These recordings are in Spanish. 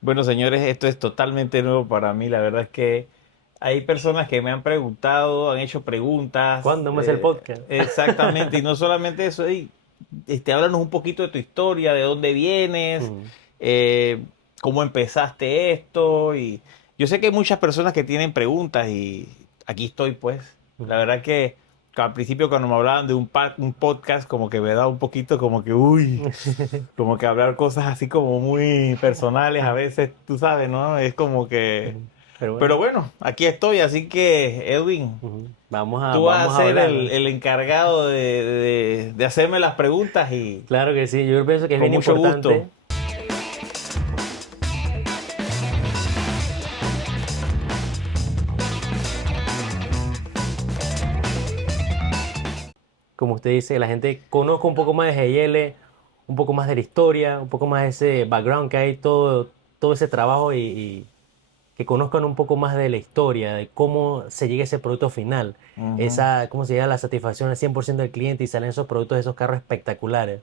Bueno, señores, esto es totalmente nuevo para mí. La verdad es que hay personas que me han preguntado, han hecho preguntas, ¿Cuándo más el podcast? exactamente, y no solamente eso. Ey, háblanos un poquito de tu historia, de dónde vienes, Ujú. eh, cómo empezaste esto. Y yo sé que hay muchas personas que tienen preguntas y aquí estoy, pues. La Ujú. verdad que al principio cuando me hablaban de un podcast, como que me daba un poquito como que, uy. Como que hablar cosas así como muy personales a veces, tú sabes, ¿no? Es como que... Ujú. Pero Pero bueno, bueno, aquí estoy, así que Edwin, ujú, Vamos a, tú vas a vamos a ser hablar, el, ¿no? el encargado de hacerme las preguntas y Claro que sí, yo pienso que es con bien mucho gusto. importante, como usted dice, que la gente conozca un poco más de GL, un poco más de la historia, un poco más de ese background que hay, todo ese trabajo y que conozcan un poco más de la historia, de cómo se llega a ese producto final, Ujú, cómo se llega a la satisfacción al 100% del cliente y salen esos productos, esos carros espectaculares.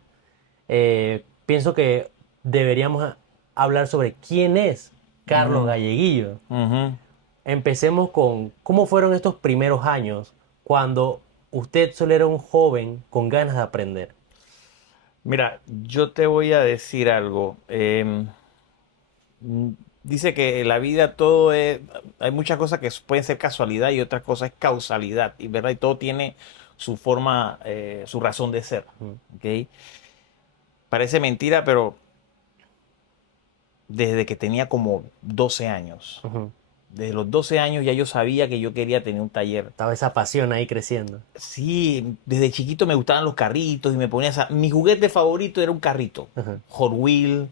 Pienso que deberíamos hablar sobre quién es Carlos ujú, Galleguillo. ujú. Empecemos con cómo fueron estos primeros años cuando usted solo era un joven con ganas de aprender. Mira, yo te voy a decir algo. Mm, Dice que en la vida todo es, hay muchas cosas que pueden ser casualidad y otras cosas es causalidad, y verdad, y todo tiene su forma, su razón de ser, Ujú, ¿ok? Parece mentira, pero desde que tenía como 12 años, ujú. desde los 12 años ya yo sabía que yo quería tener un taller. Estaba esa pasión ahí creciendo. Sí, desde chiquito me gustaban los carritos y me ponía esa... Mi juguete favorito era un carrito, Ajá, Hot Wheel,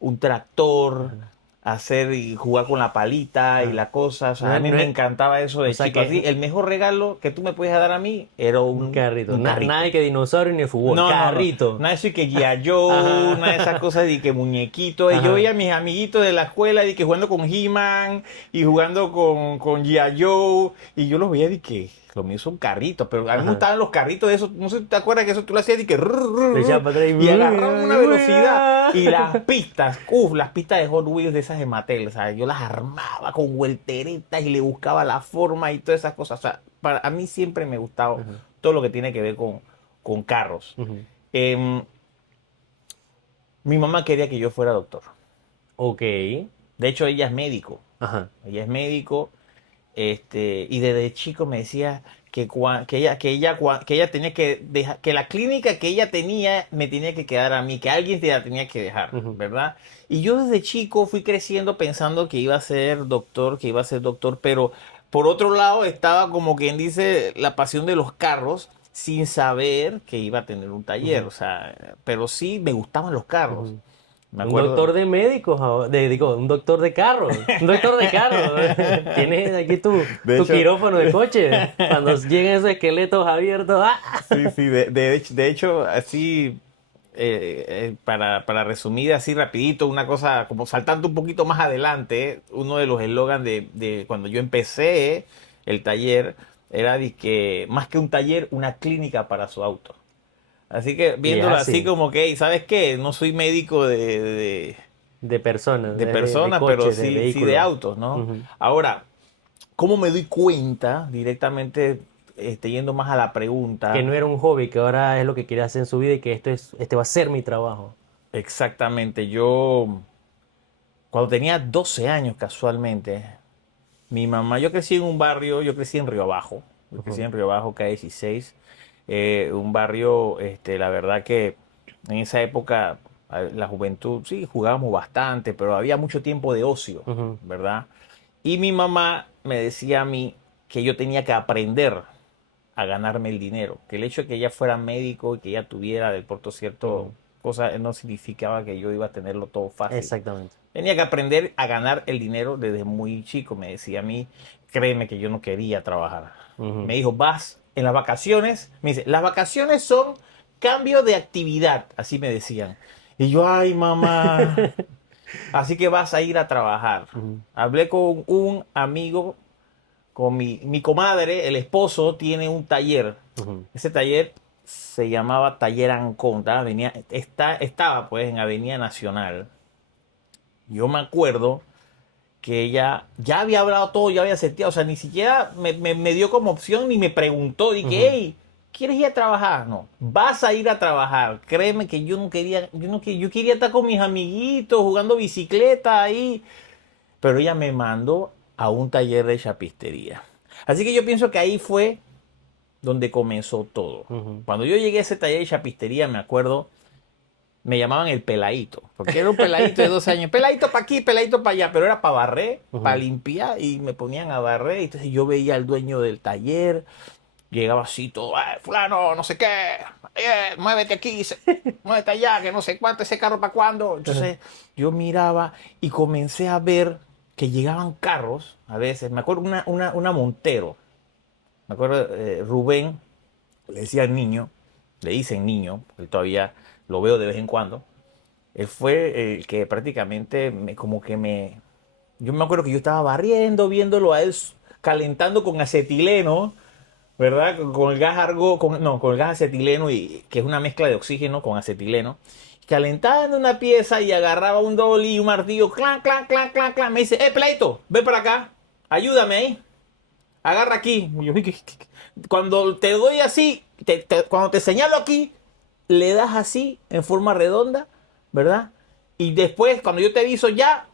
un tractor, ajá, hacer y jugar con la palita y ajá. la cosa. O sea, No, a mí no me es- encantaba eso o de sea chico. Así, que el mejor regalo que tú me puedes dar a mí era un carrito. un Nada carrito. de que dinosaurio ni de fútbol. No, no, no. Carrito. Nada de eso y que G.I. Joe, nada de esas Ajá. cosas de que muñequito. Y yo Ajá. veía a mis amiguitos de la escuela y que jugando con He-Man y jugando con G.I. Joe. Y yo los veía y que lo mío son carritos. Pero a mí me Ajá. gustaban los carritos de esos. No sé si te acuerdas que eso tú lo hacías y que Le echaba para atrás y agarraban una velocidad. Y las y... pistas, las pistas de Hot Wheels de esas de Mattel. O sea, yo las armaba con vuelteretas y le buscaba la forma y todas esas cosas. O sea, a mí siempre me gustaba Ajá. todo lo que tiene que ver con carros. Ujú. Em, Mi mamá quería que yo fuera doctor. Ok. De hecho, ella es médico. Ajá. Ella es médico, y desde chico me decía que ella tenía que dejar, que la clínica que ella tenía me tenía que quedar a mí, que alguien te la tenía que dejar, Ujú. ¿verdad? Y yo desde chico fui creciendo pensando que iba a ser doctor, que iba a ser doctor, pero por otro lado estaba como quien dice la pasión de los carros sin saber que iba a tener un taller, Ujú. o sea, pero sí me gustaban los carros. Ujú. Me Un acuerdo. doctor de médicos, digo, un doctor de carros. Un doctor de carros. Tienes aquí De tu hecho, quirófano de coche. Cuando llegan esos esqueletos abiertos. ¡Ah! sí, sí, de hecho, así, para resumir así rapidito, una cosa, como saltando un poquito más adelante, uno de los eslogans de cuando yo empecé el taller era de que más que un taller, una clínica para su auto. Así que Y es viéndolo así así, como que, ¿sabes qué? No soy médico de personas, de de personas, pero coches, de sí, sí de vehículos. autos, ¿no? Ujú. Ahora, ¿cómo me doy cuenta directamente, yendo más a la Que pregunta? no era un hobby, que ahora es lo que quiere hacer en su vida y que este va a ser mi trabajo. Exactamente, yo cuando tenía 12 años casualmente, mi mamá, yo crecí en un barrio, yo crecí en Río Abajo, yo crecí Ujú. en Río Abajo, calle 16, un barrio, la verdad que en esa época la juventud, sí, jugábamos bastante, pero había mucho tiempo de ocio, Ujú. ¿verdad? Y mi mamá me decía a mí que yo tenía que aprender a ganarme el dinero. Que el hecho de que ella fuera médico y que ella tuviera de pronto cierto Ujú. cosa no significaba que yo iba a tenerlo todo fácil. Exactamente. Tenía que aprender a ganar el dinero desde muy chico. Me decía a mí, créeme que yo no quería trabajar. Me Ujú. dijo, vas en las vacaciones. Me dice, las vacaciones son cambio de actividad. Así me decían. Y yo, ay, mamá. Así que vas a ir a trabajar. Ujú. Hablé con un amigo, con mi comadre, el esposo, tiene un taller. Ujú. Ese taller se llamaba Taller Ancon. Estaba pues en Avenida Nacional. Yo me acuerdo que ella ya había hablado todo, ya había seteado, o sea, ni siquiera me dio como opción ni me preguntó, dije, Ujú. hey, ¿quieres ir a trabajar? No, vas a ir a trabajar. Créeme que yo no quería, yo quería estar con mis amiguitos jugando bicicleta ahí, pero ella me mandó a un taller de chapistería. Así que yo pienso que ahí fue donde comenzó todo. Ujú. Cuando yo llegué a ese taller de chapistería, me acuerdo, me llamaban el peladito, porque era un peladito de 12 años, peladito para aquí, peladito para allá, pero era para barrer, para Ujú. limpiar, y me ponían a barrer, y entonces yo veía al dueño del taller, llegaba así todo, fulano, no sé qué, muévete aquí, muévete allá, que no sé cuánto, ese carro para cuándo. Ajá. Entonces yo miraba y comencé a ver que llegaban carros, a veces, me acuerdo una Montero, me acuerdo Rubén, le decía niño, le dicen niño, porque todavía lo veo de vez en cuando. Él fue el que prácticamente como que yo me acuerdo que yo estaba barriendo, viéndolo a él calentando con acetileno, ¿verdad? Con el gas argo, no, con el gas acetileno, y que es una mezcla de oxígeno con acetileno. Calentando una pieza y agarraba un dolly y un martillo, clan, clan, clan, clan, clan. Me dice, pleito, ven para acá, ayúdame ahí, agarra aquí. Y yo, cuando te doy así, cuando te señalo aquí, le das así, en forma redonda, ¿verdad? Y después, cuando yo te aviso ya,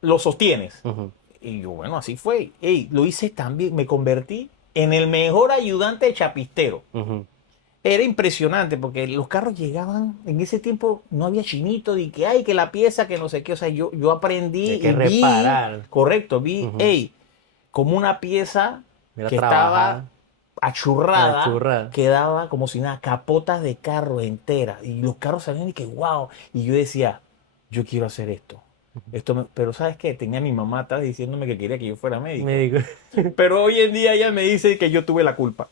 lo sostienes. Ujú. Y yo, bueno, así fue. Ey, lo hice también, me convertí en el mejor ayudante de chapistero. Ujú. Era impresionante porque los carros llegaban, en ese tiempo no había chinito, de que hay que la pieza, que no sé qué. O sea, yo aprendí Hay que y vi, reparar. correcto, vi, Ujú. hey, como una pieza Mira, que estaba trabajar a la achurrada, churra. quedaba como si nada, capotas de carros enteras. Y los carros salían y que wow. Y yo decía, yo quiero hacer esto. Pero ¿sabes qué? Tenía a mi mamá atrás diciéndome que quería que yo fuera médico. Médico. Pero hoy en día ella me dice que yo tuve la culpa.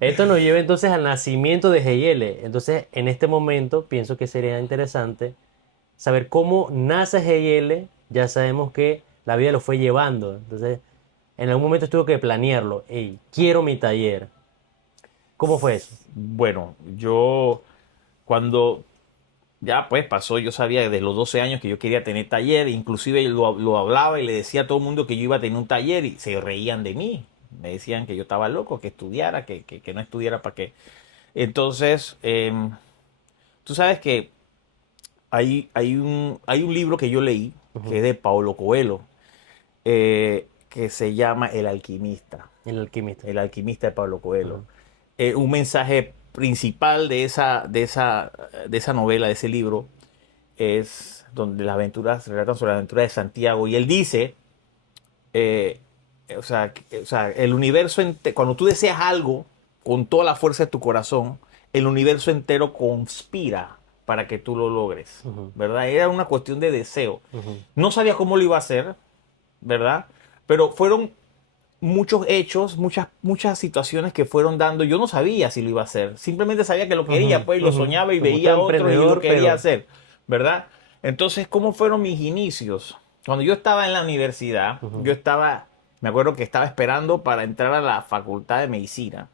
Esto nos lleva entonces al nacimiento de Heyele. Entonces, en este momento, pienso que sería interesante saber cómo nace Heyele. Ya sabemos que la vida lo fue llevando. Entonces, en algún momento tuvo que planearlo. Hey, quiero mi taller. ¿Cómo fue eso? Bueno, yo cuando ya pues pasó, yo sabía desde los 12 años que yo quería tener taller, inclusive lo hablaba y le decía a todo el mundo que yo iba a tener un taller y se reían de mí. Me decían que yo estaba loco, que estudiara, que no estudiara para qué. Entonces, tú sabes que hay un libro que yo leí, que Ujú. es de Paulo Coelho, que se llama El Alquimista. El alquimista. El Alquimista de Pablo Coelho. Ujú. Un mensaje principal de esa novela, de ese libro, es donde las aventuras se relatan sobre la aventura de Santiago. Y él dice, eh, o sea, el universo, cuando tú deseas algo con toda la fuerza de tu corazón, el universo entero conspira para que tú lo logres, Ujú. ¿verdad? Era una cuestión de deseo. Ujú. No sabía cómo lo iba a hacer, ¿verdad? Pero fueron muchos hechos, muchas situaciones que fueron dando. Yo no sabía si lo iba a hacer. Simplemente sabía que lo quería, Ujú. pues, y lo Ujú. soñaba y Como todo veía a otros y lo emprendedor, quería pero... hacer, ¿verdad? Entonces, ¿cómo fueron mis inicios? Cuando yo estaba en la universidad, Ujú. me acuerdo que estaba esperando para entrar a la facultad de medicina.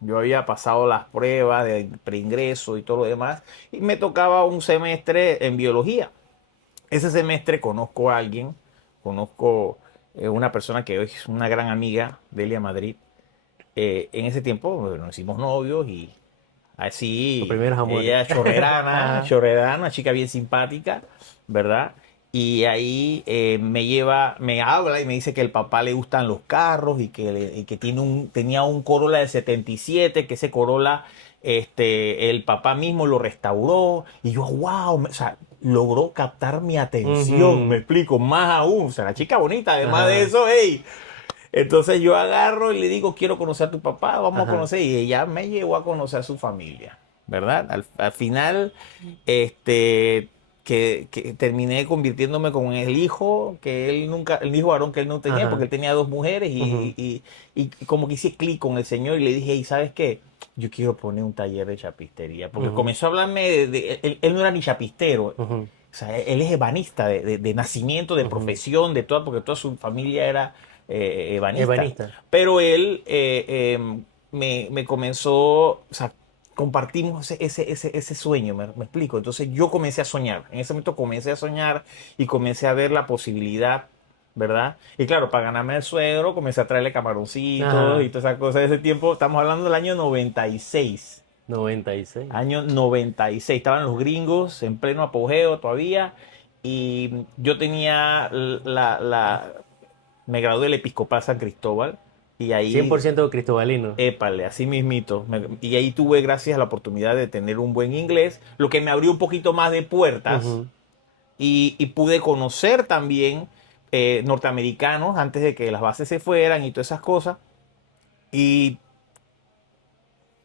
Yo había pasado las pruebas de preingreso y todo lo demás, y me tocaba un semestre en biología. Ese semestre conozco a alguien, conozco una persona que hoy es una gran amiga, Delia Madrid. En ese tiempo bueno, nos hicimos novios y Los así, primeros amores. ella chorrerana, Ajá. chorrerana, una chica bien simpática, ¿verdad? Y ahí me habla y me dice que el papá le gustan los carros y que tenía un Corolla del 77, que ese Corolla, el papá mismo lo restauró. Y yo, wow, o sea, logró captar mi atención, me Ujú. explico, más aún. O sea, la chica bonita, además de Ajá. eso, hey. Entonces yo agarro y le digo, quiero conocer a tu papá, vamos a Ajá. conocer. Y ella me llevó a conocer a su familia, ¿verdad? Al final, este, que terminé convirtiéndome con el hijo que él nunca, el hijo varón que él no tenía, porque Ajá. él tenía dos mujeres Ujú. y como que hice clic con el señor y le dije, ¿y sabes qué? Yo quiero poner un taller de chapistería, porque Ujú. comenzó a hablarme él no era ni chapistero, Ujú. o sea, él es ebanista de nacimiento, de Ujú. profesión, de toda, porque toda su familia era ebanista. Ebanista. Pero él me comenzó, o sea, compartimos ese sueño, me explico. Entonces yo comencé a soñar. En ese momento comencé a soñar y comencé a ver la posibilidad, ¿verdad? Y claro, para ganarme el suegro, comencé a traerle camaroncitos Ajá. y todas esas cosas. De ese tiempo, estamos hablando del año 96. 96. Año 96. Estaban los gringos en pleno apogeo todavía. Y yo tenía me gradué del Episcopal San Cristóbal. Y ahí 100% cristobalino. épale, así mismito. Y ahí tuve, gracias a la oportunidad de tener un buen inglés, lo que me abrió un poquito más de puertas Ujú. y pude conocer también norteamericanos antes de que las bases se fueran y todas esas cosas. Y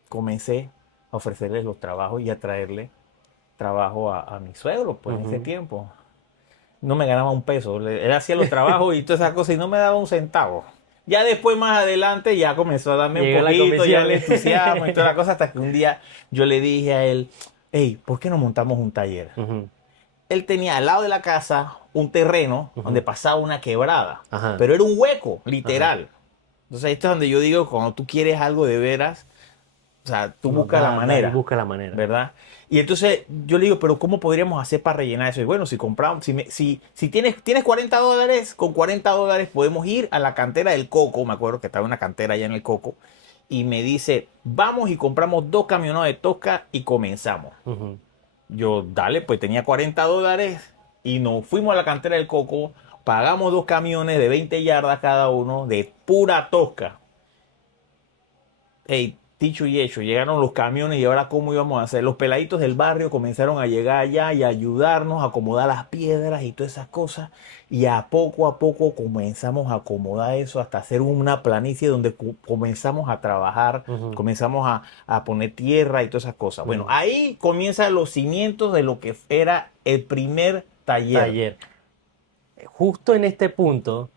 comencé a ofrecerles los trabajos y a traerle trabajo a mi suegro, pues en ese Ujú. tiempo. No me ganaba un peso. Él hacía los trabajos y todas esas cosas y no me daba un centavo. Ya después, más adelante, ya comenzó a darme un Llegó la poquito, ya comisión. el entusiasmo y toda la cosa, hasta que un día yo le dije a él, hey, ¿por qué no montamos un taller? Ujú. Él tenía al lado de la casa un terreno donde Ujú. pasaba una quebrada, Ajá. pero era un hueco, Ajá. literal. Entonces, esto es donde yo digo, cuando tú quieres algo de veras, o sea, tú No, buscas la da y manera, busca la manera. ¿verdad? Y entonces yo le digo, pero ¿cómo podríamos hacer para rellenar eso? Y bueno, si compramos, si tienes $40, con $40 podemos ir a la cantera del Coco, me acuerdo que estaba una cantera allá en el Coco, y me dice, vamos y compramos 2 camiones de Tosca y comenzamos. Ujú. Yo, dale, pues tenía $40 y nos fuimos a la cantera del Coco, pagamos 2 camiones de 20 yardas cada uno de pura Tosca. Hey, dicho y hecho, llegaron los camiones y ahora cómo íbamos a hacer. Los peladitos del barrio comenzaron a llegar allá y a ayudarnos a acomodar las piedras y todas esas cosas. Y a poco comenzamos a acomodar eso hasta hacer una planicie donde comenzamos a trabajar, Ujú. comenzamos a poner tierra y todas esas cosas. Bueno, Ujú. ahí comienzan los cimientos de lo que era el primer taller. Taller. Justo en este punto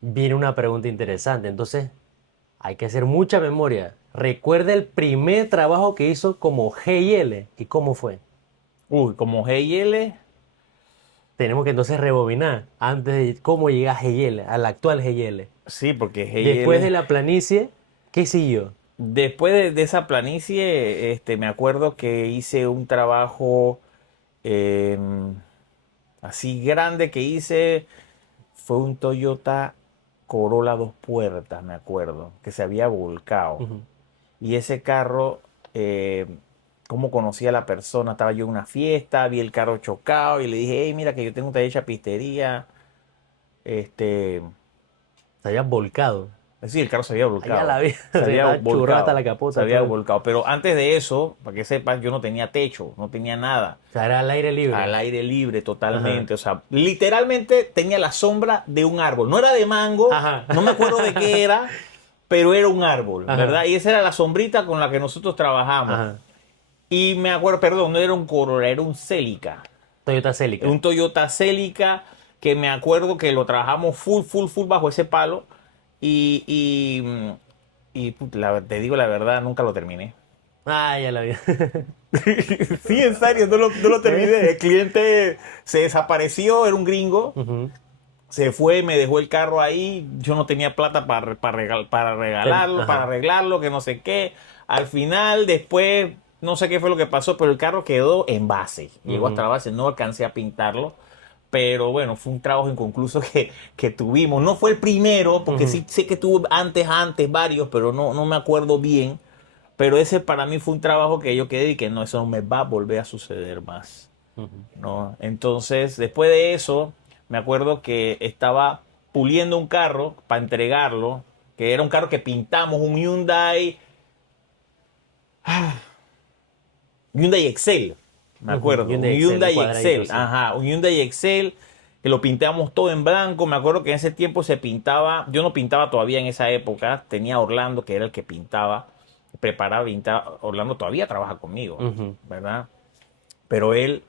viene una pregunta interesante. Entonces, hay que hacer mucha memoria. Recuerda el primer trabajo que hizo como GL y cómo fue. Uy, como GL, Tenemos que entonces rebobinar antes de cómo llega a GL, al actual GL. sí, porque Después de GL. la planicie, ¿qué siguió? Después de esa planicie, me acuerdo que hice un trabajo eh, así grande que hice. Fue un Toyota Corolla 2 puertas, me acuerdo, que se había volcado. Ujú. Y ese carro, eh, ¿cómo conocí a la persona? Estaba yo en una fiesta, vi el carro chocado y le dije, hey, mira que yo tengo un taller de chapistería. Este, Se había volcado. Sí, el carro se había Allá volcado. la vida, Se se había estaba churrada hasta volcado. la Se capota, había todo. volcado. Pero antes de eso, para que sepas, yo no tenía techo, no tenía nada. O sea, era al aire Al libre. aire libre Ajá. totalmente. O sea, literalmente tenía la sombra de un árbol. No era de mango, Ajá. no me acuerdo de qué era, pero era un árbol, Ajá. ¿verdad? Y esa era la sombrita con la que nosotros trabajamos. Ajá. Y me acuerdo, perdón, no era un Corolla, era un Celica. Toyota Celica. Un Toyota Celica que me acuerdo que lo trabajamos full bajo ese palo. Y, y, te digo la verdad, nunca lo terminé. Ah, ya la vi. Sí, en serio, no lo terminé. El cliente se desapareció, era un gringo, Ujú. se fue, me dejó el carro ahí. Yo no tenía plata para regalarlo, para Ajá. arreglarlo, que no sé qué. Al final, después, no sé qué fue lo que pasó, pero el carro quedó en base. Llegó hasta Ujú. la base, no alcancé a pintarlo. Pero bueno, fue un trabajo inconcluso que tuvimos. No fue el primero, porque Ujú. sí sé que tuve antes varios, pero no me acuerdo bien. Pero ese para mí fue un trabajo que yo quedé y que no, eso no me va a volver a suceder más. Ujú. ¿No? Entonces, después de eso, me acuerdo que estaba puliendo un carro para entregarlo, que era un carro que pintamos, un Hyundai Excel, me Ujú. acuerdo, un Hyundai Excel, un Hyundai cuadradito, Excel, sí. ajá, un Hyundai Excel que lo pintamos todo en blanco. Me acuerdo que en ese tiempo se pintaba, yo no pintaba todavía en esa época, tenía a Orlando que era el que pintaba, preparaba, pintaba. Orlando todavía trabaja conmigo, Ujú. ¿verdad? Pero él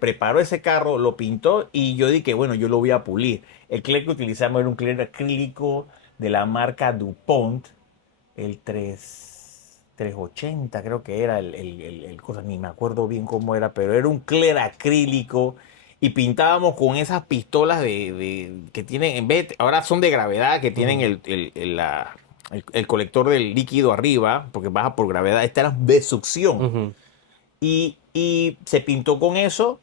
preparó ese carro, lo pintó y yo dije, bueno, yo lo voy a pulir. El clear que utilizamos era un clear acrílico de la marca DuPont, el 380 creo que era el cosa, ni me acuerdo bien cómo era, pero era un clear acrílico y pintábamos con esas pistolas que tienen, ahora son de gravedad, que tienen Ujú. el colector del líquido arriba, porque baja por gravedad, esta era de succión. Ujú. Y se pintó con eso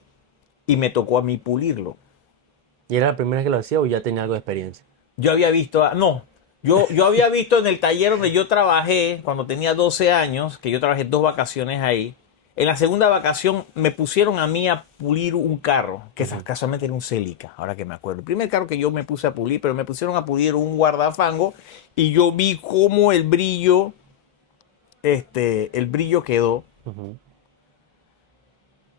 y me tocó a mí pulirlo. ¿Y era la primera vez que lo hacía o ya tenía algo de experiencia? Yo había visto, no, yo había visto en el taller donde yo trabajé cuando tenía 12 años, que yo trabajé 2 vacaciones ahí. En la segunda vacación me pusieron a mí a pulir un carro, que casualmente era un Celica, ahora que me acuerdo. El primer carro que yo me puse a pulir, pero me pusieron a pulir un guardafango y yo vi cómo el brillo quedó Ujú.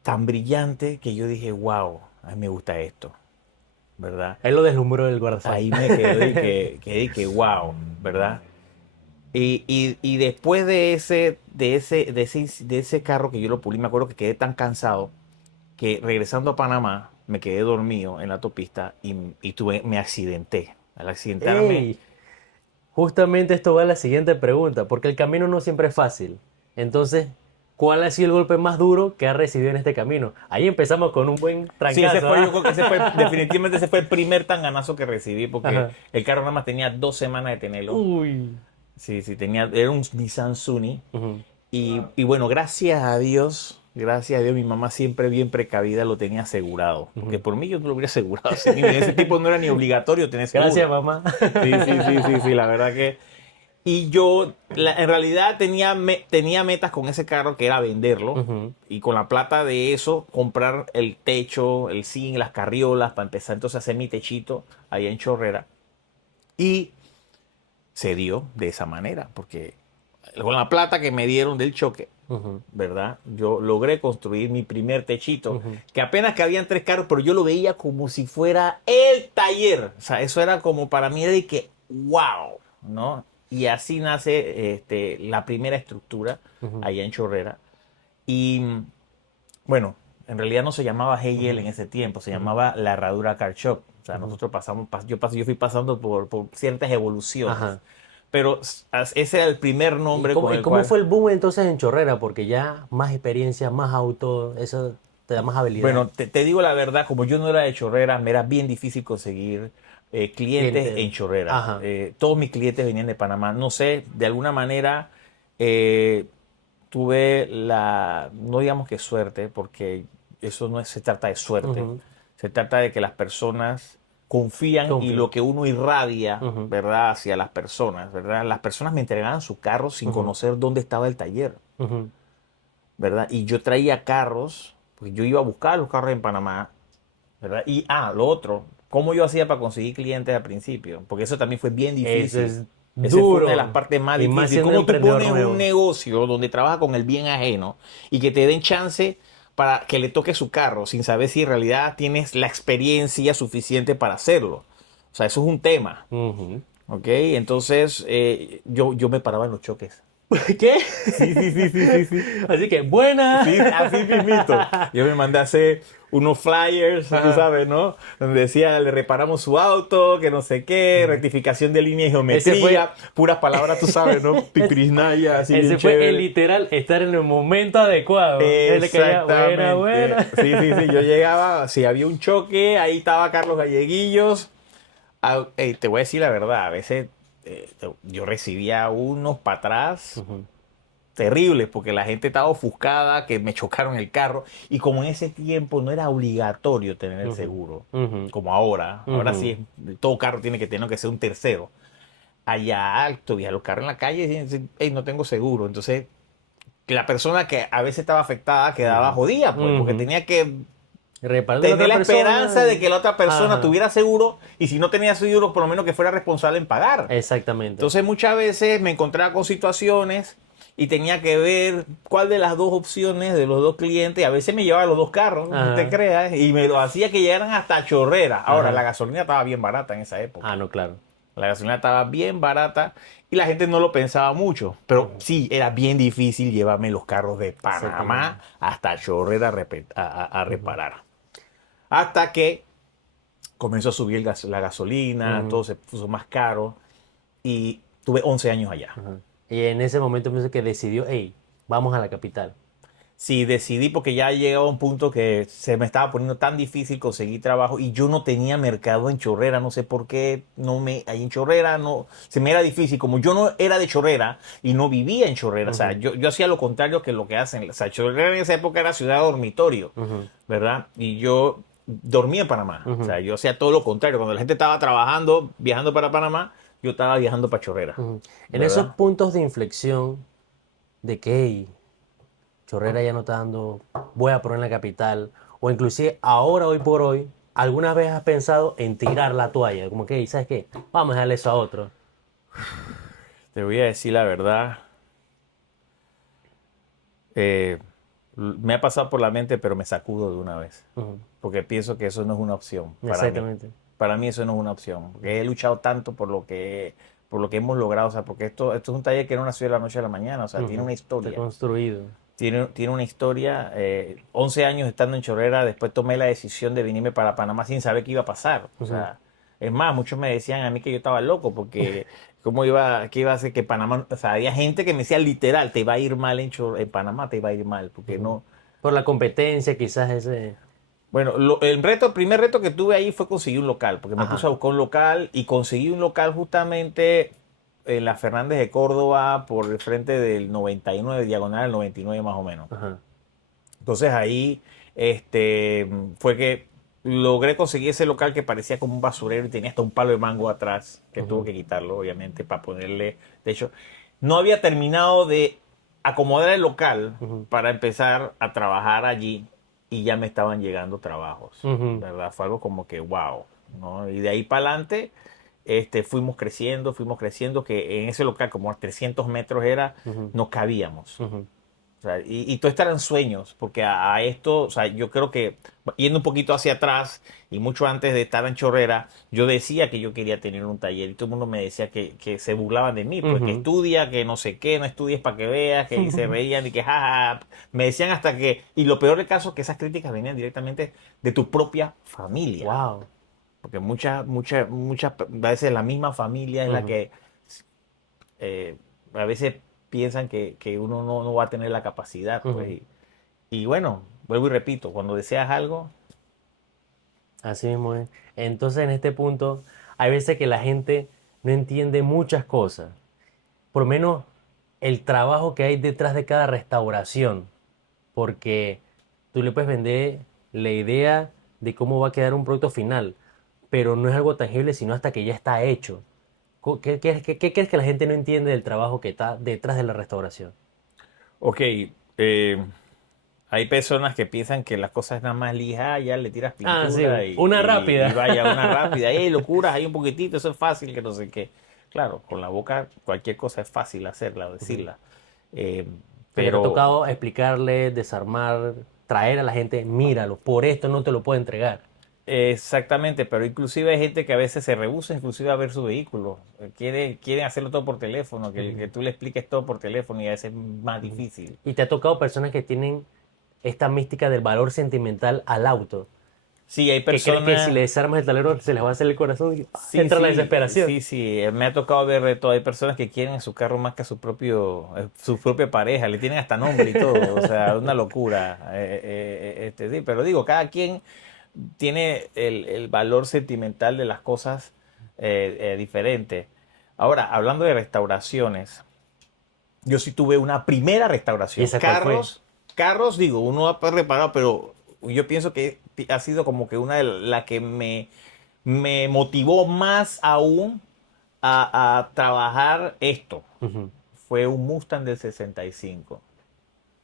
tan brillante que yo dije, wow, a mí me gusta esto, ¿verdad? Él lo deslumbró del guardafango. Ahí me quedé que wow, ¿verdad? Y después de ese carro que yo lo pulí, me acuerdo que quedé tan cansado que regresando a Panamá me quedé dormido en la autopista y me accidenté. Al accidentarme, ¡Ey! Justamente esto va a la siguiente pregunta, porque el camino no siempre es fácil. Entonces, ¿cuál ha sido el golpe más duro que ha recibido en este camino? Ahí empezamos con un buen sí, ese trancazo, fue, ¿ah? yo creo que definitivamente ese fue el primer tanganazo que recibí porque Ajá. el carro nada más tenía 2 semanas de tenerlo. Uy. Sí, sí, era un Nissan Sunny. Ujú. Y bueno, gracias a Dios, mi mamá siempre bien precavida lo tenía asegurado. Porque Ujú. por mí yo no lo hubiera asegurado. En ese tipo no era ni obligatorio tener seguro. Gracias, mamá. Sí, sí, sí, sí, sí, la verdad que... Y yo, en realidad, tenía metas con ese carro que era venderlo. Ujú. Y con la plata de eso, comprar el techo, el zinc, las carriolas, para empezar entonces a hacer mi techito allá en Chorrera. Y se dio de esa manera, porque con la plata que me dieron del choque, Ujú. ¿verdad? Yo logré construir mi primer techito, Ujú. que apenas cabían 3 carros, pero yo lo veía como si fuera el taller. O sea, eso era como para mí de que, wow, ¿no? Y así nace la primera estructura Ujú. allá en Chorrera. Y bueno, en realidad no se llamaba Heyel en Ujú. ese tiempo, se Ujú. llamaba La Herradura Car Shop. O sea, Ujú. nosotros yo fui pasando por ciertas evoluciones. Ajá. Pero ese era el primer nombre con Y el cómo cual... fue el boom entonces en Chorrera? Porque ya más experiencia, más auto, eso te da más habilidad. Bueno, te digo la verdad, como yo no era de Chorrera, me era bien difícil conseguir clientes en Cliente. Chorrera. Ajá. Todos mis clientes venían de Panamá. No sé, de alguna manera eh, tuve no digamos que suerte, porque eso no se trata de suerte. Ujú. Se trata de que las personas confían y Confío. lo que uno irradia, Ujú. ¿verdad? Hacia las personas, ¿verdad? Las personas me entregaban su carro sin Ujú. conocer dónde estaba el taller. Ujú. ¿Verdad? Y yo traía carros, porque yo iba a buscar los carros en Panamá, ¿verdad? Y, lo otro, ¿cómo yo hacía para conseguir clientes al principio? Porque eso también fue bien Eso difícil. es Esa fue una de las duro. partes más Y más difíciles. siendo ¿Cómo tú emprendedor pones un nuevo. negocio donde trabaja con el bien ajeno y que te den chance para que le toque su carro sin saber si en realidad tienes la experiencia suficiente para hacerlo? O sea, eso es un tema, Ujú. ¿ok? Entonces, yo me paraba en los choques. ¿Qué? Sí, sí, sí, sí, sí, sí. Así que buena. Sí, así mismito. Yo me mandé a hacer unos flyers, tú Ajá. sabes, ¿no? Donde decía, le reparamos su auto, que no sé qué, Ujú. rectificación de línea y Ese geometría, fue, puras palabras, tú sabes, ¿no? Pipirisnaya, así bien ese fue el chévere. literal estar en el momento adecuado. Él le caía buena, Exactamente. buena. Sí, sí, sí. Yo llegaba, si había un choque, ahí estaba Carlos Galleguillos. Te voy a decir la verdad, a veces yo recibía unos para atrás Ujú. terribles porque la gente estaba ofuscada, que me chocaron el carro. Y como en ese tiempo no era obligatorio tener el Ujú. seguro, Ujú. como ahora sí Ujú. todo carro tiene que tener que ser un tercero. Allá alto, los carros en la calle y dicen, hey, no tengo seguro. Entonces, la persona que a veces estaba afectada quedaba Ujú. jodida, pues, porque Ujú. tenía que Reparando a la tener otra la persona. esperanza de que la otra persona Ajá. tuviera seguro y si no tenía seguro, por lo menos que fuera responsable en pagar. Exactamente. Entonces muchas veces me encontraba con situaciones y tenía que ver cuál de las dos opciones de los dos clientes. A veces me llevaba los dos carros, no te Ajá. creas, y me lo hacía que llegaran hasta Chorrera. Ahora, la Ajá. gasolina estaba bien barata en esa Ah, época. no, claro. La gasolina estaba bien barata y la gente no lo pensaba mucho. Pero Ujú. sí, era bien difícil llevarme los carros de Panamá Exactamente. hasta Chorrera a Ujú. reparar. Hasta que comenzó a subir la gasolina, Ujú. todo se puso más caro y tuve 11 años allá. Ajá. Y en ese momento pienso que decidió, hey, vamos a la capital. Sí, decidí porque ya llegaba a un punto que se me estaba poniendo tan difícil conseguir trabajo y yo no tenía mercado en Chorrera, no sé por qué, ahí en Chorrera no, se me era difícil, como yo no era de Chorrera y no vivía en Chorrera, o sea, Ujú, yo hacía lo contrario que lo que hacen, o sea, Chorrera en esa época era ciudad dormitorio, ujú, ¿verdad? Y yo dormía en Panamá, o ujú, sea, yo hacía todo lo contrario, cuando la gente estaba trabajando, viajando para Panamá, yo estaba viajando para Chorrera, ujú. En esos ¿verdad? puntos de inflexión de que "Ey, Chorrera ya no está dando, voy a poner en la capital, o inclusive ahora, hoy por hoy, ¿alguna vez has pensado en tirar la toalla? Como que, ¿sabes qué? Vamos a dejarle eso a otro. Te voy a decir la verdad. eh, Me ha pasado por la mente, pero me sacudo de una vez, Ujú, porque pienso que eso no es una opción para mí. exactamente. Para mí eso no es una opción, porque he luchado tanto por lo que hemos logrado, o sea, porque esto es un taller que no nació de la noche a la mañana, o sea, tiene Ujú, una está historia. construido. Tiene una historia. 11 años estando en Chorrera, después tomé la decisión de venirme para Panamá sin saber qué iba a pasar. O Ujú, sea, es más, muchos me decían a mí que yo estaba loco porque qué iba a hacer que Panamá, o sea, había gente que me decía literal, te va a ir mal en Panamá, te va a ir mal, porque ujú. no. Por la competencia, quizás ese. Bueno, el primer reto que tuve ahí fue conseguir un local, porque me puse Ajá, a buscar un local y conseguí un local justamente en la Fernández de Córdoba por el frente del 99, diagonal al 99 más o menos. ajá. Entonces ahí fue que logré conseguir ese local que parecía como un basurero y tenía hasta un palo de mango atrás, que tuvo Ujú, que quitarlo, obviamente, para ponerle. De hecho, no había terminado de acomodar el local ujú, para empezar a trabajar allí y ya me estaban llegando trabajos, ujú, ¿verdad? Fue algo como que wow, ¿no? Y de ahí para adelante fuimos creciendo, que en ese local, como a 300 metros era, ujú, no cabíamos. ujú, O sea, y todo esto eran sueños, porque a esto, o sea, yo creo que yendo un poquito hacia atrás y mucho antes de estar en Chorrera, yo decía que yo quería tener un taller y todo el mundo me decía que se burlaban de mí, pues que ujú. estudia, que no sé qué, no estudies para que veas, que y se reían y que jaja, me decían hasta que, y lo peor del caso es que esas críticas venían directamente de tu propia familia, Wow. porque muchas veces la misma familia es la Ujú, que eh, a veces piensan que uno no va a tener la capacidad, pues. ujú. Y bueno, vuelvo y repito, cuando deseas algo, Así mismo es. Entonces, en este punto, hay veces que la gente no entiende muchas cosas. Por lo menos el trabajo que hay detrás de cada restauración. Porque tú le puedes vender la idea de cómo va a quedar un producto final, pero no es algo tangible, sino hasta que ya está hecho. ¿Qué crees que la gente no entiende del trabajo que está detrás de la restauración? ok, hay personas que piensan que las cosas nada más lijas, ya le tiras Ah, sí, pintura una y rápida. vaya una rápida, locuras, hay un poquitito, eso es fácil, que no sé qué. Claro, con la boca cualquier cosa es fácil hacerla, Ujú. decirla. Eh, Porque te ha pero tocado explicarle, desarmar, traer a la gente, míralo, por esto no te lo puedo entregar. exactamente, pero inclusive hay gente que a veces se rehúsa inclusive a ver su vehículo. Quieren hacerlo todo por teléfono, que Ujú, tú le expliques todo por teléfono y a veces es más ujú. difícil. Y te ha tocado personas que tienen esta mística del valor sentimental al auto, Sí, hay que creen que si le personas. desarmas el tablero se les va a hacer el corazón y Sí, entra la sí, desesperación. sí, sí, me ha tocado ver de todo. Hay personas que quieren a su carro más que a su propia pareja, le tienen hasta nombre y todo, o sea, una locura. Sí, pero digo, cada quien tiene el valor sentimental de las cosas diferente. Ahora, hablando de restauraciones, yo sí tuve una primera ¿Y restauración. esa cuál fue? Carros, digo, uno ha reparado, pero yo pienso que ha sido como que una de las que me motivó más aún a trabajar esto. Ujú. Fue un Mustang del 65.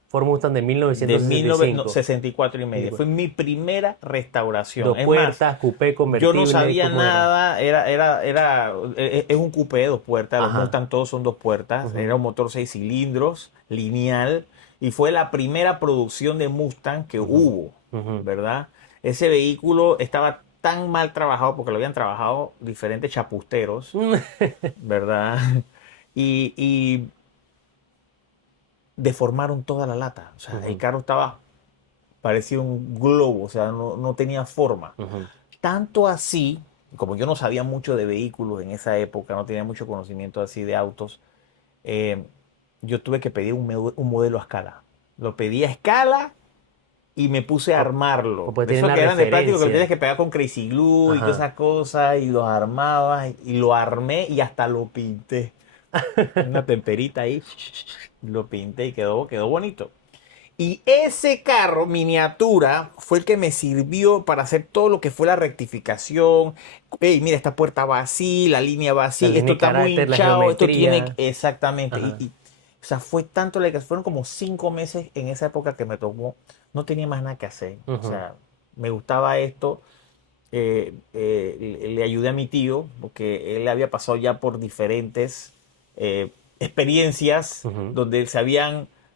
Ford Mustang de De 1965. 64 y media. Fue mi primera restauración. Dos Es más, puertas, coupé yo no convertible, sabía ¿cómo era? nada. Es un coupé de dos puertas. Los Ajá. Mustang todos son dos puertas. Ujú, Era un motor 6 cilindros, lineal. Y fue la primera producción de Mustang que ujú, hubo, ujú. ¿verdad? Ese vehículo estaba tan mal trabajado porque lo habían trabajado diferentes chapusteros, ¿verdad? Y deformaron toda la lata. O sea, el Ujú, carro parecía un globo, o sea, no tenía forma. ujú. Tanto así, como yo no sabía mucho de vehículos en esa época, no tenía mucho conocimiento así de autos, eh, yo tuve que pedir un modelo a escala. Lo pedí a escala y me puse a armarlo. pues De tienen esos la que eran de plástico que lo referencia. tienes que pegar con Crazy Glue y todas Ajá. esas cosas, y los armaba, y lo armé y hasta lo pinté. Una temperita ahí, lo pinté y quedó bonito. Y ese carro, miniatura, fue el que me sirvió para hacer todo lo que fue la rectificación. Hey, mira, esta puerta va así, la línea va La así, esto línea de está muy carácter, la hinchado, esto tiene geometría. exactamente. Ajá. O sea, fue tanto la que fueron como 5 meses en esa época que me tomó. No tenía más nada que hacer. O Ujú, sea, me gustaba esto. Le ayudé a mi tío porque él había pasado ya por diferentes experiencias ujú. donde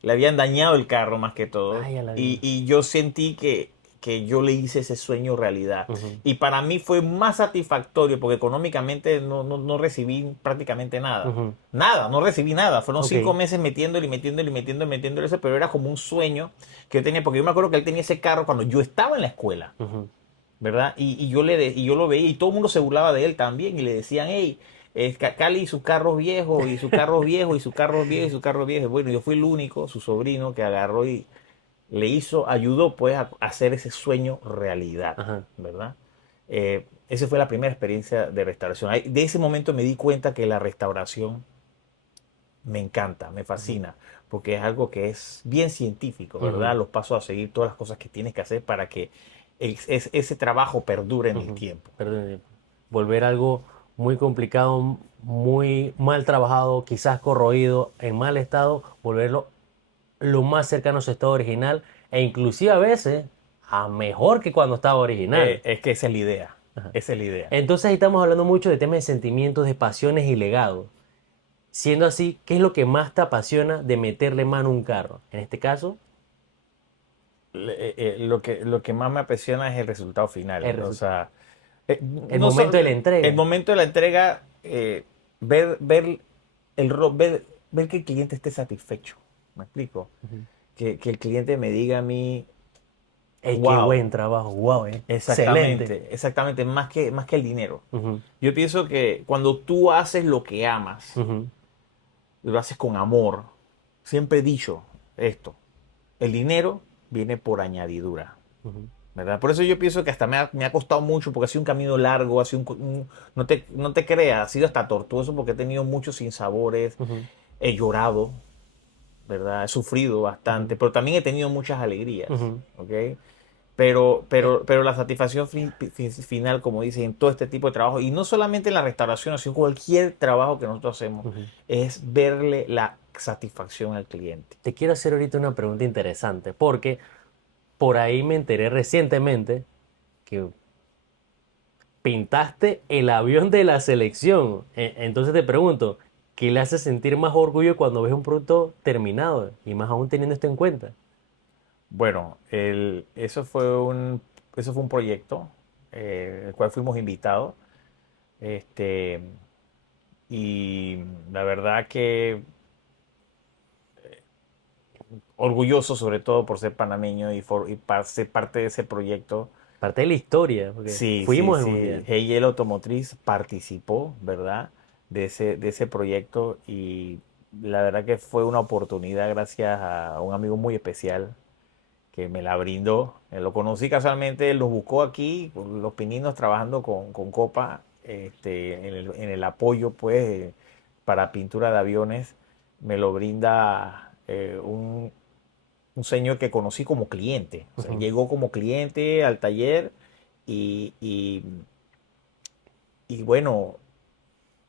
le habían dañado el carro más que todo. Ay, a la Y, vida. y yo sentí que yo le hice ese sueño realidad. Ujú. Y para mí fue más satisfactorio porque económicamente no recibí prácticamente nada. Ujú. Nada, no recibí nada. Fueron Ok. 5 meses metiéndole, metiéndole, metiéndole, metiéndole eso, pero era como un sueño que yo tenía, porque yo me acuerdo que él tenía ese carro cuando yo estaba en la escuela. Ujú. ¿Verdad? Y yo lo veía y todo el mundo se burlaba de él también y le decían, hey, Cali y sus carros viejos, y sus carros viejos, y sus carros viejos, y sus carros viejos. Bueno, yo fui el único, su sobrino, que agarró y le hizo, ayudó pues a hacer ese sueño realidad, Ajá. ¿verdad? Esa fue la primera experiencia de restauración. De ese momento me di cuenta que la restauración me encanta, me Ujú. fascina, porque es algo que es bien científico, ¿verdad? Ujú. Los pasos a seguir, todas las cosas que tienes que hacer para que ese trabajo perdure en el Ujú. tiempo. Perdón el tiempo. Volver algo muy complicado, muy mal trabajado, quizás corroído, en mal estado, volverlo lo más cercano a su estado original e inclusive a veces a mejor que cuando estaba original. Es que esa es la idea, Ajá. esa es la idea. Entonces ahí estamos hablando mucho de temas de sentimientos, de pasiones y legados. Siendo así, ¿qué es lo que más te apasiona de meterle mano a un carro? En este caso, Lo que más me apasiona es el resultado el, final, o resu- sea, el no momento de la el entrega. momento de la entrega, ver, el, ro- ver, ver que el cliente esté satisfecho, ¿me explico? Ujú. Que el cliente me diga a mí, ¡Ey, qué wow. buen trabajo! ¡Wow! Excelente. Exactamente, exactamente, más que el dinero. Ujú. Yo pienso que cuando tú haces lo que amas, Ujú. lo haces con amor. Siempre he dicho esto, el dinero viene por añadidura, Ujú. ¿verdad? Por eso yo pienso que hasta me ha costado mucho, porque ha sido un camino largo, ha sido no te creas, ha sido hasta tortuoso porque he tenido muchos sinsabores, Ujú. he llorado, ¿verdad? He sufrido Ujú. bastante, pero también he tenido muchas alegrías, Ujú. ¿ok? Pero, Eh, pero, pero la satisfacción final, como dicen, en todo este tipo de trabajo, y no solamente en la restauración, sino cualquier trabajo que nosotros hacemos, ujú. es verle la satisfacción al cliente. Te quiero hacer ahorita una pregunta interesante, porque por ahí me enteré recientemente que pintaste el avión de la selección. Entonces te pregunto, ¿qué le hace sentir más orgullo cuando ves un producto terminado? Y más aún teniendo esto en cuenta. Bueno, eso fue un proyecto el cual fuimos invitados. Este, y la verdad que orgulloso sobre todo por ser panameño y para ser parte de ese proyecto. Parte de la historia, porque Sí, sí, fuimos al sí. mundial. Heyel Automotriz participó, ¿verdad? De ese proyecto, y la verdad que fue una oportunidad gracias a un amigo muy especial que me la brindó. Lo conocí casualmente, él los buscó aquí, con Los Pininos, trabajando con Copa, en el apoyo, pues, para pintura de aviones. Me lo brinda un señor que conocí como cliente. O sea, él Ujú. llegó como cliente al taller y bueno,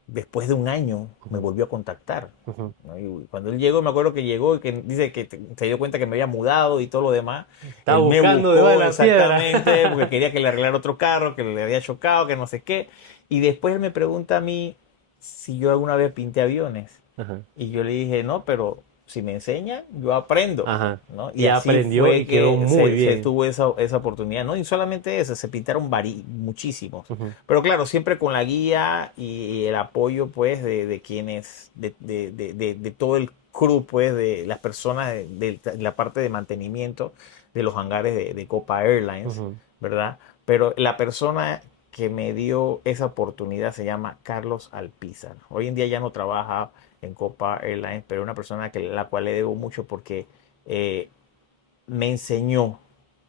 después de un año me Ujú. volvió a contactar, Ujú. ¿no? Y cuando él llegó, me acuerdo que llegó y que dice que se dio cuenta que me había mudado y todo lo demás. Estaba Él me buscando debajo de buscó la piedra. exactamente porque quería que le arreglara otro carro, que le había chocado, que no sé qué. Y después él me pregunta a mí si yo alguna vez pinté aviones. Ajá. Y yo le dije, no, pero si me enseñan, yo aprendo, Ajá. ¿no? Y Y así aprendió fue y quedó que muy se bien. tuvo esa oportunidad, ¿no? Y solamente eso, se pintaron muchísimos. Ujú. Pero claro, siempre con la guía y el apoyo, pues, de quienes, de todo el crew, pues, de las personas de la parte de mantenimiento de los hangares de Copa Airlines, Ujú. ¿verdad? Pero la persona que me dio esa oportunidad se llama Carlos Alpizar. Hoy en día ya no trabaja en Copa Airlines, pero una persona la cual le debo mucho porque me enseñó,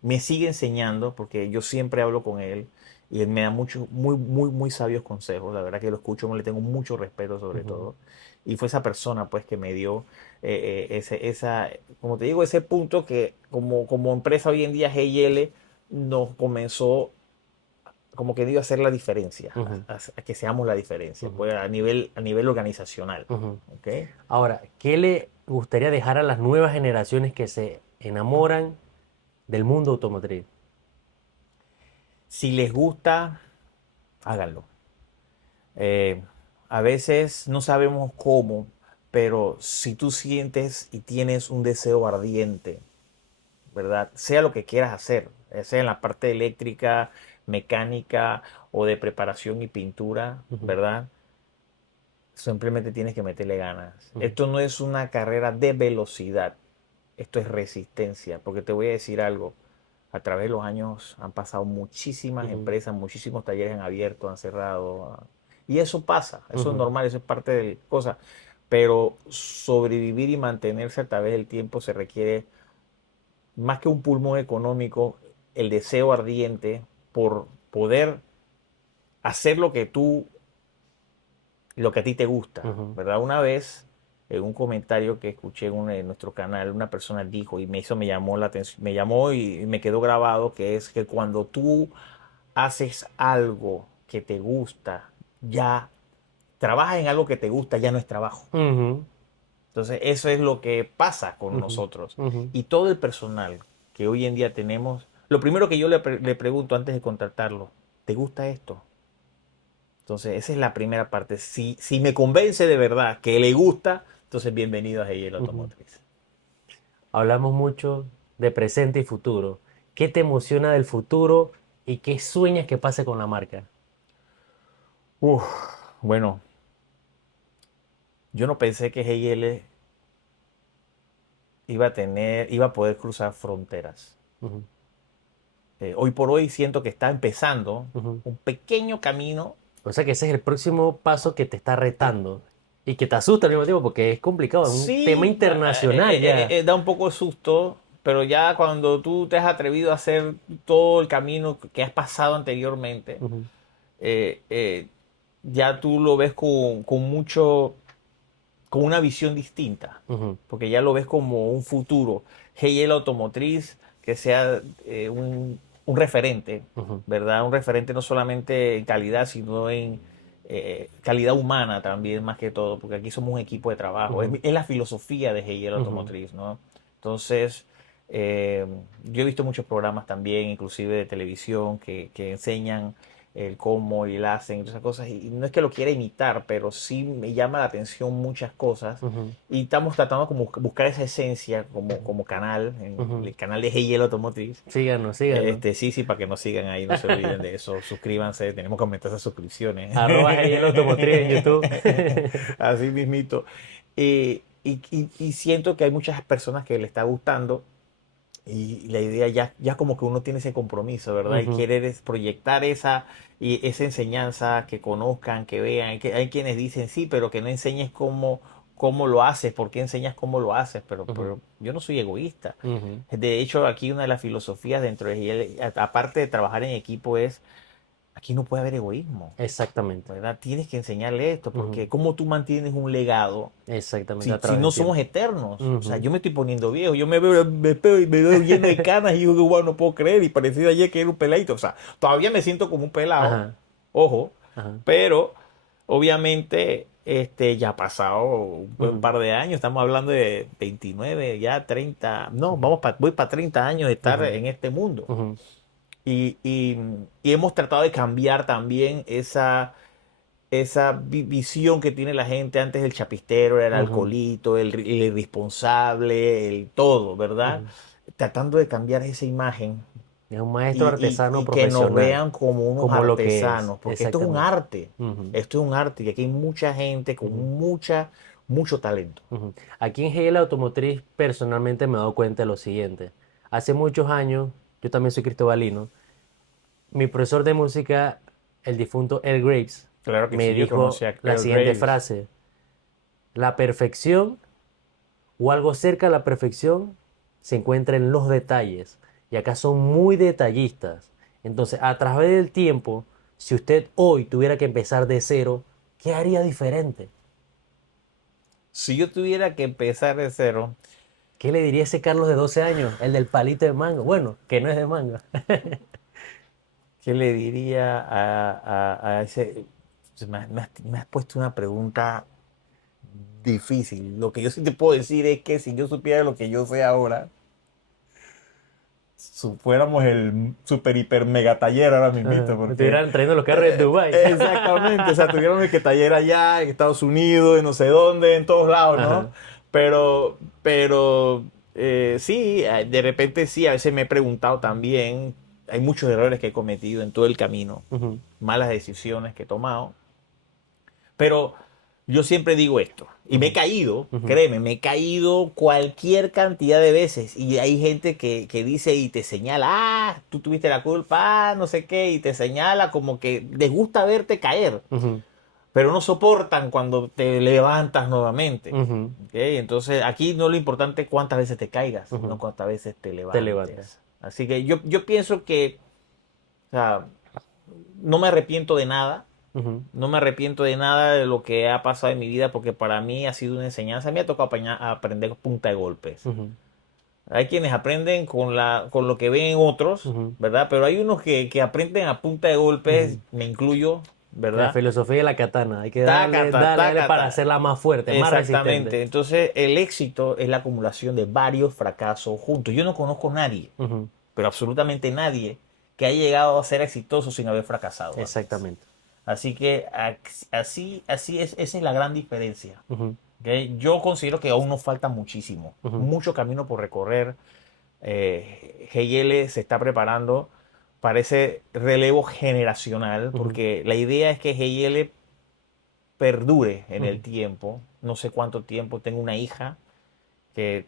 me sigue enseñando, porque yo siempre hablo con él y él me da muchos, muy sabios consejos. La verdad que lo escucho, le tengo mucho respeto sobre Ujú, todo. Y fue esa persona, pues, que me dio como te digo, ese punto que como empresa hoy en día GIL nos comenzó como que dio a hacer la diferencia, ujú, a que seamos la diferencia, ujú, pues a nivel organizacional. ujú. ¿Ok? Ahora, ¿qué le gustaría dejar a las nuevas generaciones que se enamoran del mundo automotriz? Si les gusta, háganlo. Eh, a veces no sabemos cómo, pero si tú sientes y tienes un deseo ardiente, ¿verdad? Sea lo que quieras hacer, sea en la parte eléctrica, mecánica o de preparación y pintura, Ujú, ¿verdad? Simplemente tienes que meterle ganas. ujú, Esto no es una carrera de velocidad, esto es resistencia, porque te voy a decir algo. A través de los años han pasado muchísimas ujú, empresas, muchísimos talleres han abierto, han cerrado. Y eso pasa, eso es ujú, normal, eso es parte de la cosa. Pero sobrevivir y mantenerse a través del tiempo se requiere más que un pulmón económico, el deseo ardiente por poder hacer lo que a ti te gusta, ujú, ¿verdad? Una vez, en un comentario que escuché en nuestro canal, una persona dijo, y eso me llamó la atención, me llamó y me quedó grabado, que es que cuando tú haces algo que te gusta, ya trabajas en algo que te gusta, ya no es trabajo. ujú, Entonces, eso es lo que pasa con ujú, nosotros. ujú. Y todo el personal que hoy en día tenemos, lo primero que yo le pregunto antes de contratarlo, ¿te gusta esto? Entonces, esa es la primera parte. Si me convence de verdad que le gusta, entonces bienvenido a Heyel Ujú. Automotriz. Hablamos mucho de presente y futuro. ¿Qué te emociona del futuro y qué sueñas que pase con la marca? Uf, bueno, yo no pensé que Heyel iba a poder cruzar fronteras. Ujú, Hoy por hoy siento que está empezando ujú. un pequeño camino. O sea que ese es el próximo paso que te está retando y que te asusta al mismo tiempo porque es complicado, es un tema Sí, internacional ya. da un poco de susto, pero ya cuando tú te has atrevido a hacer todo el camino que has pasado anteriormente, Ujú, eh, eh, ya tú lo ves con una visión distinta, ujú, porque ya lo ves como un futuro. GL Automotriz, que sea un referente, ujú, ¿verdad? Un referente no solamente en calidad, sino en calidad humana también, más que todo, porque aquí somos un equipo de trabajo. Es, ujú, es la filosofía de GL ujú, Automotriz, ¿no? Entonces, eh, yo he visto muchos programas también, inclusive de televisión, que enseñan el cómo y el hacen y todas esas cosas. Y no es que lo quiera imitar, pero sí me llama la atención muchas cosas. ujú, Y estamos tratando como buscar esa esencia como canal, en ujú. el canal de Hey Automotriz. Síganos, síganos. Sí, sí, para que nos sigan ahí, no se olviden de eso. Suscríbanse, tenemos que aumentar esas suscripciones. Arroba Heyel Automotriz en YouTube. Así mismito. Y siento que hay muchas personas que le está gustando y la idea ya como que uno tiene ese compromiso, ¿verdad? Y Ujú, quiere proyectar esa enseñanza, que conozcan, que vean. Hay quienes dicen, sí, pero que no enseñes cómo lo haces, por qué enseñas cómo lo haces, pero, ujú, pero yo no soy egoísta. ujú. De hecho, aquí una de las filosofías dentro de él, aparte de trabajar en equipo, es, aquí no puede haber egoísmo, Exactamente. ¿verdad? Tienes que enseñarle esto, Ujú, porque ¿cómo tú mantienes un legado exactamente, si, a si través no del somos tiempo. eternos? O sea, Ujú. yo me estoy poniendo viejo, yo me veo lleno de canas y digo, wow, no puedo creer, y parecía ayer que era un peladito. O sea, todavía me siento como un pelado, Ajá, ojo, ajá. pero obviamente ya ha pasado un buen Ujú, par de años, estamos hablando de 29 ya 30 no, voy para 30 años de estar ujú, en este mundo. ujú, Y hemos tratado de cambiar también esa visión que tiene la gente. Antes el chapistero era el ujú, alcoholito, el irresponsable, el todo, ¿verdad? ujú. Tratando de cambiar esa imagen Es un maestro y, y- artesano y que nos profesional, vean como unos como lo que es, artesanos, porque esto es un exactamente. arte, Ujú, esto es un arte y aquí hay mucha gente con ujú, mucho talento. ujú. Aquí en GL Automotriz personalmente me he dado cuenta de lo siguiente. Hace muchos años, yo también soy cristobalino, mi profesor de música, el difunto Earl Graves, Claro que me sí, yo conocí dijo a la Earl siguiente Graves. frase: la perfección o algo cerca de la perfección se encuentra en los detalles. Y acá son muy detallistas. Entonces, a través del tiempo, si usted hoy tuviera que empezar de cero, ¿qué haría diferente? Si yo tuviera que empezar de cero, ¿Qué le diría ese Carlos de 12 años, el del palito de mango? Bueno, que no es de mango. ¿qué le diría a ese? Me has puesto una pregunta difícil. Lo que yo sí te puedo decir es que si yo supiera lo que yo sé ahora, fuéramos el super hiper mega taller ahora mismito, Me porque estuvieran trayendo los carros de Dubái. exactamente, o sea, tuviéramos que taller allá en Estados Unidos, en no sé dónde, en todos lados, ¿no? Ajá. Pero sí, de repente sí, a veces me he preguntado también, hay muchos errores que he cometido en todo el camino, Ujú, malas decisiones que he tomado, pero yo siempre digo esto, y me he ujú, caído, ujú, créeme, me he caído cualquier cantidad de veces, y hay gente que dice y te señala, tú tuviste la culpa, no sé qué, y te señala como que les gusta verte caer, ujú, pero no soportan cuando te levantas nuevamente. ujú, ¿Ok? Entonces, aquí no lo importante es cuántas veces te caigas, sino ujú. cuántas veces te Te levantas. levantes. Así que yo pienso que, o sea, no me arrepiento de nada. Ujú, No me arrepiento de nada de lo que ha pasado en mi vida porque para mí ha sido una enseñanza. Me ha tocado aprender punta de golpes. ujú, Hay quienes aprenden con lo que ven en otros, ujú, ¿verdad? Pero hay unos que aprenden a punta de golpes, ujú. me incluyo, La ¿verdad? filosofía de la katana. Hay que darle, Tácata, darle, darle para tácata. hacerla más fuerte, más resistente. Exactamente. Entonces, el éxito es la acumulación de varios fracasos juntos. Yo no conozco a nadie, Ujú, pero absolutamente nadie, que haya llegado a ser exitoso sin haber fracasado antes. exactamente. Así que así es, esa es la gran diferencia. Ujú, ¿Ok? Yo considero que aún nos falta muchísimo, ujú, mucho camino por recorrer. GL se está preparando para ese relevo generacional, ujú, porque la idea es que GL perdure en el ujú, tiempo. No sé cuánto tiempo. Tengo una hija que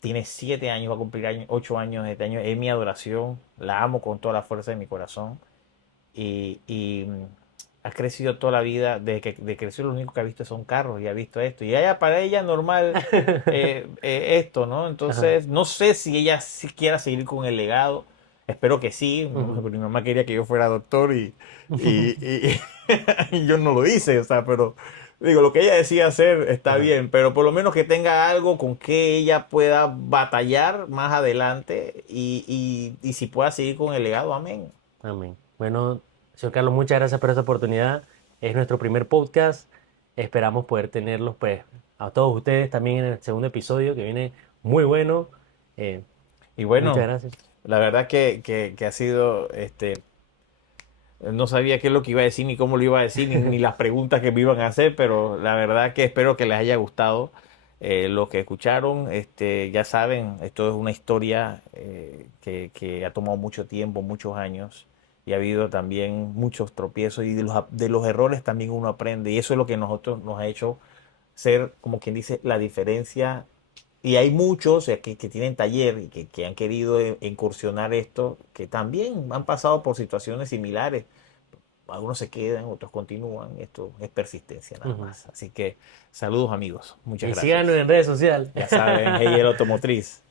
tiene 7 años, va a cumplir 8 años este año. Es mi adoración. La amo con toda la fuerza de mi corazón. Y ha crecido toda la vida. Desde que creció, lo único que ha visto son carros y ha visto esto. Y ella, para ella normal esto, ¿no? Ajá, Entonces, no sé si ella sí quiera seguir con el legado. Espero que sí. ujú. Mi mamá quería que yo fuera doctor y y yo no lo hice, o sea, pero digo, lo que ella decía hacer está Ajá, bien, pero por lo menos que tenga algo con que ella pueda batallar más adelante y si pueda seguir con el legado, amén. amén. Bueno, señor Carlos, muchas gracias por esta oportunidad. Es nuestro primer podcast. Esperamos poder tenerlos, pues, a todos ustedes también en el segundo episodio, que viene muy bueno. Eh, Y muchas bueno, gracias. la verdad que ha sido, no sabía qué es lo que iba a decir, ni cómo lo iba a decir, ni las preguntas que me iban a hacer, pero la verdad que espero que les haya gustado lo que escucharon. Ya saben, esto es una historia que ha tomado mucho tiempo, muchos años, y ha habido también muchos tropiezos, y de los errores también uno aprende, y eso es lo que nosotros nos ha hecho ser, como quien dice, la diferencia. Y hay muchos que tienen taller y que han querido incursionar esto, que también han pasado por situaciones similares. Algunos se quedan, otros continúan. Esto es persistencia nada Ujú. más. Así que saludos amigos. Muchas Y síganos gracias. en redes sociales. Ya saben, Heyel Automotriz.